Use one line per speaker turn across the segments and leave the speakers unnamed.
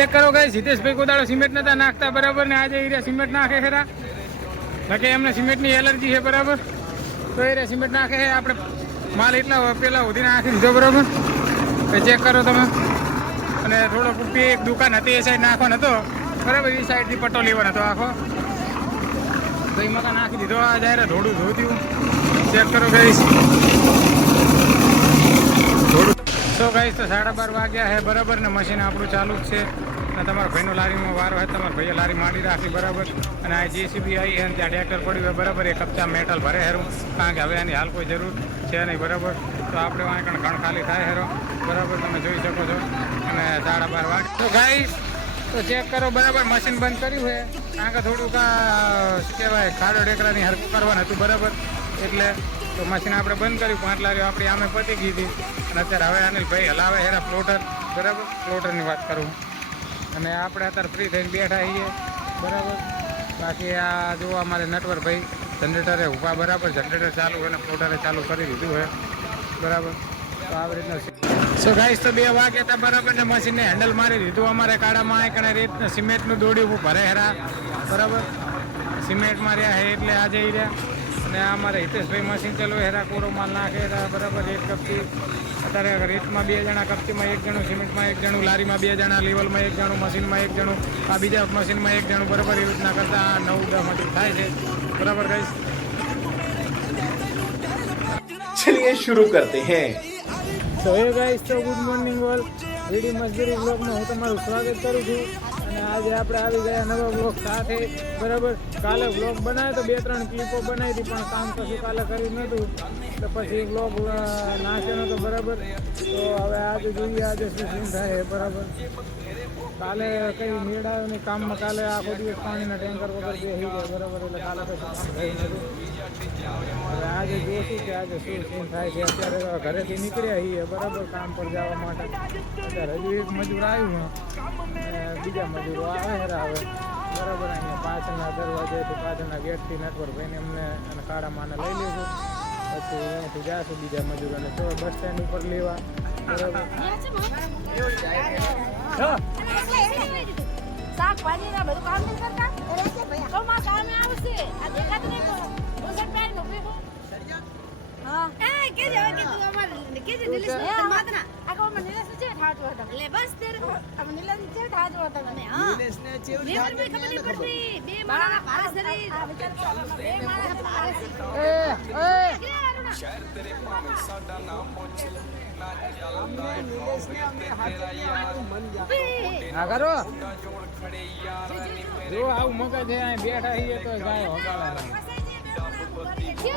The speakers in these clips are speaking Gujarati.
ચેક કરો ગઈ સિદ્ધેશભાઈ કોદાળો સિમેન્ટ નતા નાખતા, બરાબર? ને આજે એ સિમેન્ટ નાખે ખરા નકે એમને સિમેન્ટની એલર્જી છે, બરાબર? તો એ સિમેન્ટ નાખે છે, આપણે માલ એટલા પેલા ઉધી નાખી દીધો બરાબર? એ ચેક કરો તમે. અને થોડો પૂરતી એક દુકાન હતી, એ સાઈડ નાખવાનો હતો. બરાબર, એ સાઈડથી પટ્ટો લેવાનો હતો આખો. તો એમાં નાખી દીધો. આ જાહેર થોડું ધોત્યું ચેક કરો થોડું તો તો સાડા બાર વાગ્યા છે બરાબર, ને મશીન આપણું ચાલુ જ છે. અને તમારા ભાઈનો લારીમાં વારો હોય, તમારા ભાઈએ લારી માંડી રાખી, બરાબર. અને આ જેસીબી આવી અને ત્યાં ટ્રેક્ટર પડ્યું હોય બરાબર. એ કપચા મેટલ ભરે હેરું કારણ કે હવે એની હાલ કોઈ જરૂર છે નહીં, બરાબર. તો આપણે વાંય ઘણ ખાલી થાય હેરો બરાબર, તમે જોઈ શકો છો. અને સાડા બાર વાગે તો ગાઈસ તો ચેક કરો, બરાબર, મશીન બંધ કર્યું છે કારણ કે થોડુંક શું કહેવાય, ખાડો ટેકરાની હરકત કરવાનું હતું, બરાબર. એટલે તો મશીન આપણે બંધ કર્યું, પાંચ લારીઓ આપણી આમે પતી ગઈ હતી. અને અત્યારે હવે અનિલભાઈ હલાવે હેરા પ્લોટર બરાબર? ફ્લોટરની વાત કરું અને આપણે અત્યારે ફ્રી થઈને બેઠા છીએ. બરાબર? બાકી આ જો અમારે નટવરભાઈ જનરેટરે ઊભા બરાબર જનરેટર ચાલુ અને ફ્લોટરે ચાલુ કરી દીધું છે. બરાબર? તો આવી રીતના સો ગાઈસ તો બે વાગે હતા બરાબર ને મશીનને હેન્ડલ મારી દીધું અમારે કાળામાં એક અને રીતના સિમેન્ટનું દોડ્યું ભરે હેરા. બરાબર? સિમેન્ટ માર્યા હે એટલે આજે રહ્યા. અને આ અમારે હિતેશભાઈ મશીન ચાલુ હેરા કોરો માલ નાખે હેરા બરાબર એક કપચી અત્યારે રેતમાં બે જણા કપચીમાં એક જણું સિમેન્ટમાં એક જણું લારીમાં બે જણા લેવલમાં એક જણું મશીનમાં એક જણું આ બીજા મશીનમાં એક જણું બરાબર એ રીતના કરતા આ નવ દસ મજૂર થાય છે બરાબર ગઈશ
चलिए शुरू करते हैं
તો એ ગાઈસ તો ગુડ મોર્નિંગ ઓલ રેડી મજદૂરી બ્લોગમાં હું તમારું સ્વાગત કરું છું અને આજે આપણે આવી ગયા નવા બ્લોગ સાથે. બરાબર? કાલે બ્લોગ બનાવ્યો તો બે ત્રણ ક્લિપો બનાવી હતી, પણ કામ કશું કાલે કર્યું નહોતું. તો પછી બ્લોગ નાખ્યો નહોતો, બરાબર? તો હવે આજે જોઈએ, આજે શું શું થાય, બરાબર? કાલે કઈ મેળાયો નહીં કામમાં કાલે આખો દિવસ પાણીના ટેન્કર વગર બેસી ગયા બરાબર? એટલે કાલે કશું કામ થયું નથી આજે જોશું કે આજે શું શું થાય છે. અત્યારે ઘરેથી નીકળ્યા છીએ, બરાબર, કામ પર જવા માટે. અત્યારે હજુ એક મજૂર આવ્યું અને બીજા મજૂરો આવે હેરા હવે બરાબર, અહીંયા પાછળના દરવાજેથી પાછળના ગેટથી નેટવર્ક ભાઈને અમને અને કાળા માને લઈ લઈશું પછી અહીંયાથી જાશું બીજા મજૂરોને. તો બસ સ્ટેન્ડ ઉપર લેવા. બરાબર.
શાકભાજી ના બધું કામ નહીં કરતા? તો માં સામે આવશે. આ દેખાતું નહીં પીવું હા એ કે જે કે તું અમાર કે જે નિલેશ ને માતના આ મને નિલેશ છે ઠાજો હતા લે બસ તેર અમ નિલેશ છે ઠાજો હતા તમે હા નિલેશ ને ચેવ લેવલ મે ખબર નહીં પડતી બે માણા પારસ ધરી બે માણા પારસ
એ એ હા કરો. જો આવું મગજ છે અહીં બેઠા છીએ તો જાય હોગાવે
એક વિચાર કરે પાંચ સો દોડી નાખે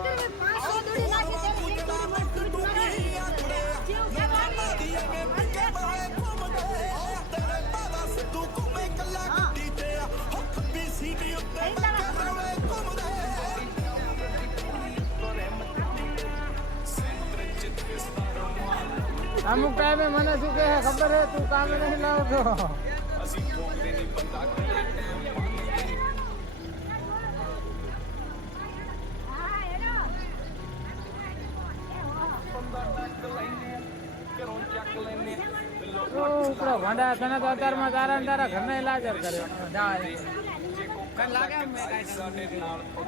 ત્યારે
અમુક ટાઈમે મને શું કહે ખબર હે? તું કામે નહીં લાવતો. ઉપરો ભંડા તને તો અત્યારમાં તારા તારા ઘરને લાજર કર્યો. જા એ. કેમ નહીં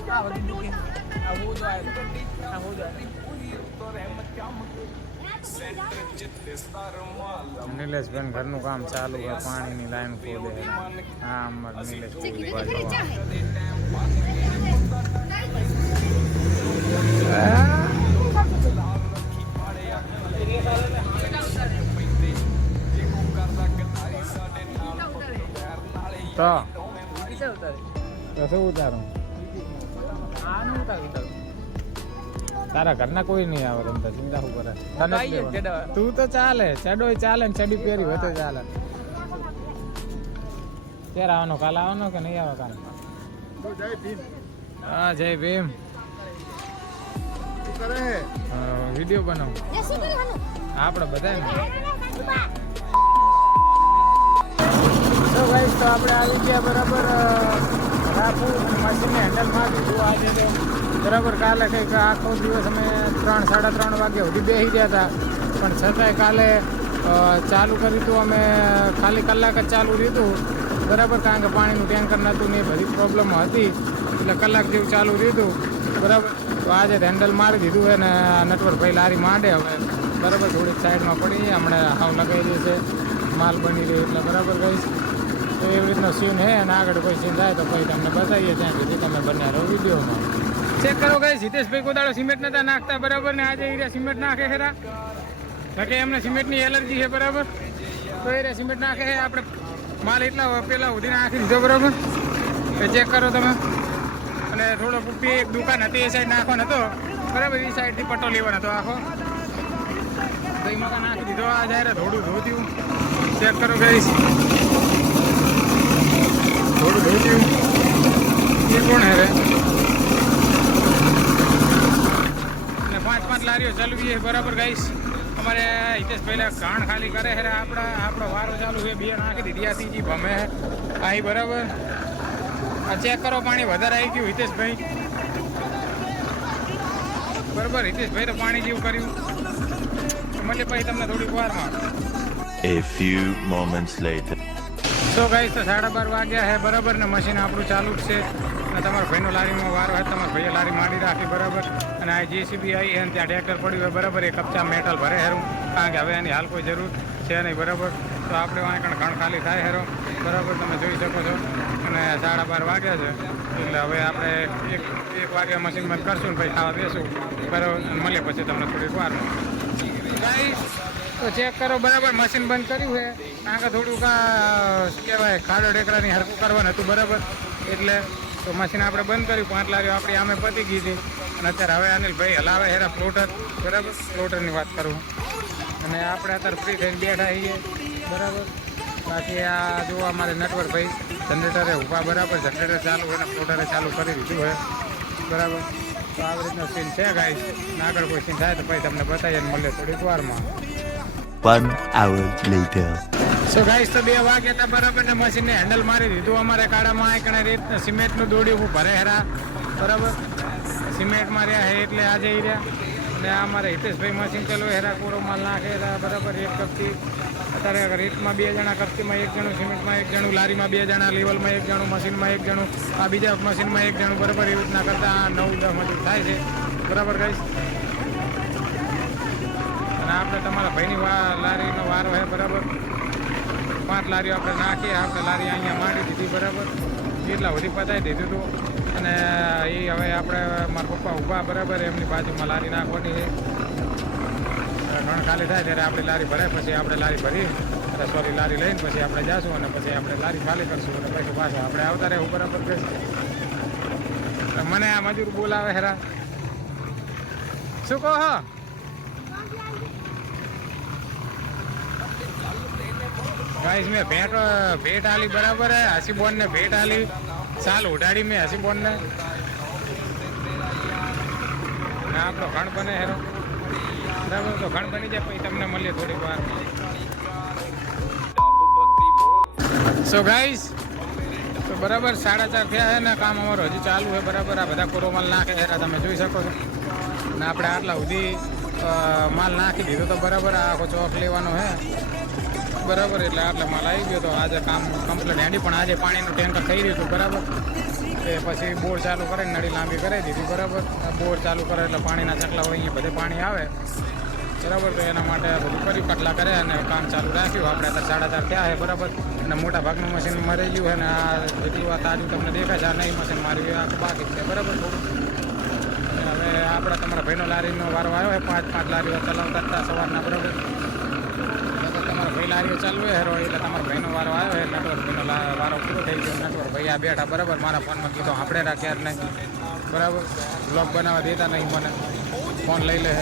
ખાવું? નિલેશભાઈ ઘરનું કામ ચાલુ હોય પાણીની લાઈન ખોલે. છે હા અમારે નિલેશ તો તો શું ઉતારું? ઉતારું તારા ઘરના કોઈ નહીં આવે રમતા ચિંતા શું કરે? તને. તું તો ચાલે ચડો ચાલે ને ચડી પહેરી હોય તો ચાલે. ક્યારે આવવાનો? કાલ આવવાનો કે નહીં આવે કાલ? હા જય ભીમ. વીડિયો બનાવ. આપણે બધા તો ગાઈસ તો આપણે આવી ગયા બરાબર રાખું મશીનને હેન્ડલમાં દીધું આજે તો બરાબર કાલે કંઈક આખો દિવસ અમે ત્રણ, સાડા ત્રણ વાગે સુધી બેસી ગયા હતા. પણ છતાંય કાલે ચાલુ કર્યું હતું અમે, ખાલી કલાક જ ચાલુ રહ્યું બરાબર, કારણ કે પાણીનું ટેન્કર નહોતું ને બધી પ્રોબ્લેમ હતી. એટલે કલાક જેવું ચાલુ રહ્યું બરાબર, તો આજે હેન્ડલ મારી દીધું છે ને આ નટવરભાઈ લારી માંડે હવે. બરાબર, થોડીક સાઈડમાં પડી, હમણાં હાવ લગાવી દે છે. માલ બની રહ્યો એટલે બરાબર કહીશ તો એવી રીતનો સીન હે અને આગળ કોઈ સીન થાય તો પછી તમને બતાવીએ ત્યાં સુધી તમે બને રહો વિડીયોમાં. ચેક કરો ગઈ હિતેશભાઈ કોદાળો સિમેન્ટ નતા નાખતા, બરાબર? ને આજે એ સિમેન્ટ નાખે ખરા કે એમને સિમેન્ટની એલર્જી છે, બરાબર? તો એ સિમેન્ટ નાખે આપણે માલ એટલા પેલા સુધી નાખી દીધો, બરાબર? એ ચેક કરો તમે. અને થોડો ઉપી એક દુકાન હતી, એ સાઈડ નાખવાનો હતો. બરાબર, એ સાઈડથી પટ્ટો લેવાનો હતો આખો. તો એમાં નાખી દીધો, આ જાહેર થોડું ધોધ્યું ચેક કરો ગઈશ થોડું ધોત્યું એ કોણ હે અને પાંચ પાંચ લારીઓ ચાલવી છે બરાબર ગાઈશ અમારે હિતેશ પહેલા ઘાણ ખાલી કરે હે આપણા. આપણો વારો ચાલુ છે, બે નાખી દીધી હતી ભમે અહીં બરાબર. આ ચેક કરો, પાણી વધારે આવી ગયું હિતેશભાઈ. બરાબર, હિતેશભાઈ તો પાણી જેવું કર્યું. મળે પછી તમને થોડીક વારમાં.
A few moments later.
તો ગાઈસ તો સાડા બાર વાગ્યા છે બરાબર, ને મશીન આપણું ચાલુ જ છે. અને તમારા ભાઈનો લારીમાં વારો હોય તમારા ભાઈએ લારી માંડી રાખી, બરાબર. અને આ જેસીબી આવી અને ત્યાં ટ્રેક્ટર પડ્યું હોય બરાબર. એ કપચા મેટલ ભરે હેરું, કારણ કે હવે એની હાલ કોઈ જરૂર છે નહીં, બરાબર. તો આપણે કણ ઘણ ખાલી થાય હેરો, બરાબર, તમે જોઈ શકો છો. અને સાડા બાર વાગ્યા છે, એટલે હવે આપણે એક એક વાગ્યા મશીન બંધ કરશું ને પછી ખાવા બેસું. બરાબર મળીએ પછી તમને થોડીક વાર ગાઈસ તો ચેક કરો, બરાબર મશીન બંધ કર્યું છે. કારણ કે થોડુંક શું કહેવાય, ખાડો ટેકરાની હરકું કરવાનું હતું, બરાબર? એટલે તો મશીન આપણે બંધ કર્યું, પાંચ લારીઓ આપણી આમે પતી ગઈ હતી. અને અત્યારે હવે અનિલભાઈ હલાવે હેરા ફ્લોટર બરાબર? ફ્લોટરની વાત કરું અને આપણે અત્યારે ફ્રી થઈને બેઠા છીએ, બરાબર? બાકી આ જો અમારે નટવરભાઈ જનરેટરે ઊભા, બરાબર? જનરેટર ચાલુ હોય ને ફ્લોટરે ચાલુ કરી દીધું હોય બરાબર? તો આવી રીતનો સીન છે ગાઈસ આગળ કોઈ સીન થાય તો પછી તમને બતાવીએ મળે થોડીક વારમાં.
One hour later.
So guys તો બે વાગે હતા બરાબર ને મશીનને હેન્ડલ મારી દીધું. અમારે કાળામાં આંકણે રીત સિમેન્ટનું દોડી હું ભરે હેરા બરાબર? સિમેન્ટમાં રહ્યા હે એટલે આજે ઈ રહ્યા. અને અમારે હિતેશભાઈ મશીન ચાલુ હેરા કોરો માલ નાખે, હેરા બરાબર, એક કપથી અત્યારે રીતમાં બે જણા કપતીમાં એક જણું સિમેન્ટમાં, એક જણું લારીમાં, બે જણા લેવલમાં, એક જણું મશીનમાં, એક જણું. આ બીજા મશીનમાં એક જણું બરાબર એ રીતના કરતા નવ દસ મજૂર થાય છે. બરાબર ગાઈસ અને આપણે તમારા ભાઈની વા, લારીનો વારો છે બરાબર? પાંચ લારીઓ આપણે નાખીએ આપણે લારી અહીંયા માંડી દીધી, બરાબર? એટલા વધી પતાવી દીધું હતું અને એ હવે આપણે, મારા પપ્પા ઊભા, બરાબર? એમની બાજુમાં લારી નાખવાની છે. ઘણ ખાલી થાય ત્યારે આપણી લારી ભરાય, પછી આપણે લારી ભરી, અને સોરી લારી લઈને પછી આપણે જાશું અને પછી આપણે લારી ખાલી કરશું અને પછી પાછા આપણે આવતા રહેવું, બરાબર કહીશું મને આ મજૂર બોલાવે, હેરા. શું કહો હો? ગાઈસ મેં ભેટ ભેટ આલી બરાબર હે? હસીબોન ને ભેટ આલી સાલ ઉડાડી મેં હસીબોન ને ના આપણો ઘણ બને હેરો બરાબર, તો ઘણ બની જાય, પછી તમને મળીએ થોડીક વાર. સો ગાઈસ તો બરાબર સાડા ચાર થયા છે ને, કામ અમારું હજી ચાલુ છે બરાબર. આ બધા કોરો માલ નાખે છે તમે જોઈ શકો છો. ને આપણે આટલા સુધી માલ નાખી દીધો તો બરાબર આ આખો ચોક લેવાનો હે. બરાબર, એટલે આટલે માલ આવી ગયો તો આજે કામ કમ્પ્લીટ હેડી પણ આજે પાણીનું ટેન્કર થઈ રહ્યું હતું, બરાબર? એ પછી બોર ચાલુ કરીને નળી લાંબી કરાવી દીધી, બરાબર? બોર ચાલુ કરે એટલે પાણીના ચકલા હોય અહીંયા બધે પાણી આવે. બરાબર, તો એના માટે બધું કરી કટલા કરે અને કામ ચાલુ રાખ્યું. આપણે અત્યારે સાડા ચાર થયા છે, બરાબર? અને મોટા ભાગનું મશીન મરી ગયું અને આ જેટલું આ તાજું તમને દેખાય છે, આ નહીં મશીન મારી આ બાકી છે, બરાબર? હવે આપણે તમારા ભાઈનો લારીનો વારો આવ્યો હોય પાંચ પાંચ લારીઓ ચલાવતા હતા સવારના, બરાબર? એટલે લારીઓ ચાલુ હોય હેરો, એટલે તમારો ભાઈનો વારો આવ્યો હોય નટવર ભાઈનો વારો પૂરો થઈ ગયો નટવર ભાઈ આ બેઠા, બરાબર? મારા ફોનમાં કીધું આપણે રાખ્યા નહીં. બરાબર? બ્લોગ બનાવવા દેતા નહીં મને. ફોન લઈ લે.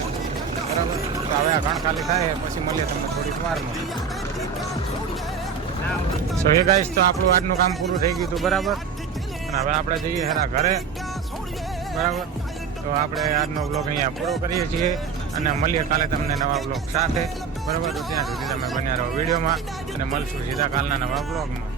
બરાબર? તો હવે આ ઘણ ખાલી થાય, પછી મળીએ તમને થોડીક વારમાં. સો એ ગાઈશ તો આપણું આજનું કામ પૂરું થઈ ગયું હતું, બરાબર? અને હવે આપણે જઈએ હેરા ઘરે. બરાબર? તો આપણે આજનો બ્લોગ અહીંયા પૂરો કરીએ છીએ. અને મળીએ કાલે તમને નવા બ્લોગ સાથે. બરાબર તો ત્યાં સુધી તમે બન્યા રહો વિડીયોમાં. અને મળશું સીધા કાલના નવા બ્લોગમાં.